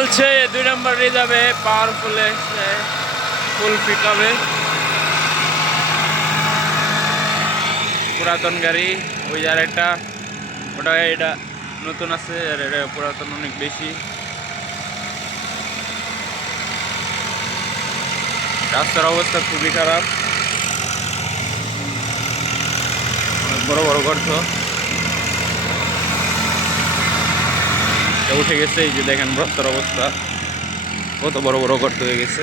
চলছে 2 নম্বর রিজার্ভে পাওয়ারফুল এসে ফুল পিক হবে পুরাতন গাড়ি ওই আর একটা ওটা এটা নতুন আছে আর এটা পুরাতন অনেক বেশি রাস্তার অবস্থা খুবই খারাপ অনেক বড় বড় গর্ত উঠে গেছে এই যে দেখেন রাস্তার অবস্থা কত বড় বড় গর্ত হয়ে গেছে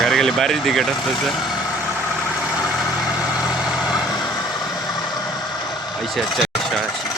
গাড়ি গেলে বাড়ির দিকে টানতেছে আচ্ছা আচ্ছা